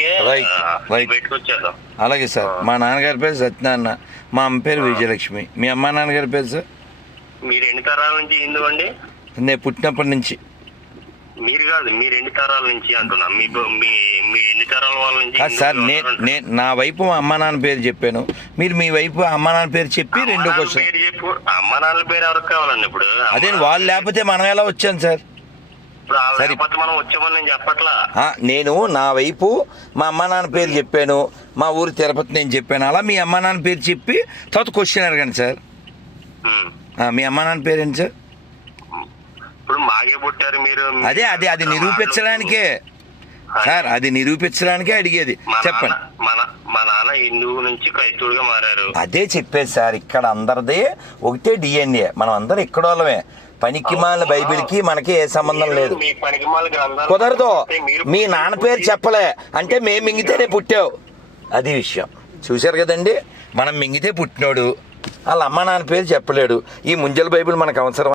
చేసుకోవడానికి. పెట్టుకొచ్చేద్దాం అలాగే సార్. మా నాన్నగారి పేరు సత్యనారాయణ. మా అమ్మ పేరు విజయలక్ష్మి. మీ అమ్మ నాన్నగారి పేరు సార్? మీరు ఎన్ని తరాల నుంచి హిందూ అండి నేను పుట్టినప్పటి నుంచి. మీరు కాదు మీరు ఎన్ని తరాల నుంచి అంటున్నా? మీ ఎన్ని తరాల వాళ్ళ నుంచి సార్ నేను నా వైపు మా అమ్మ నాన్న పేరు చెప్పాను. మీరు మీ వైపు అమ్మ నాన్న పేరు చెప్పి రెండో నాన్న క్వశ్చన్ అమ్మ నాన్నల పేరు ఎవరికి కావాలండి ఇప్పుడు? అదే వాళ్ళు లేకపోతే మనం ఎలా వచ్చాను సార్? సరే. నేను నా వైపు మా అమ్మ నాన్న పేరు చెప్పాను మా ఊరు తిరుపతి నేను చెప్పాను అలా మీ అమ్మ నాన్న పేరు చెప్పి తర్వాత క్వశ్చన్ అడగండి సార్. మీ అమ్మ నాన్న పేరు ఏంటి సార్? ఇప్పుడు మాగే పుట్టారు మీరు అదే అదే అది నిరూపించడానికే. సార్ అది నిరూపించడానికే అడిగేది. చెప్పండి. మా నాన్న హిందువు నుంచి క్రైస్తవుడిగా మారారు. అదే చెప్పేది సార్ ఇక్కడ అందరిది ఒకటే డిఎన్ఏ మనం అందరం ఇక్కడ వాళ్ళమే. పనికి మాలిన బైబిల్కి మనకి ఏ సంబంధం లేదు. కుదరదు. మీ నాన్న పేరు చెప్పలే. అంటే మేము మింగితేనే పుట్టావు. అది విషయం. చూశారు కదండి? మనం మింగితే పుట్టినోడు. వాళ్ళ అమ్మ నాన్న పేరు చెప్పలేడు. ఈ ముంజల బైబిల్ మనకు అవసరం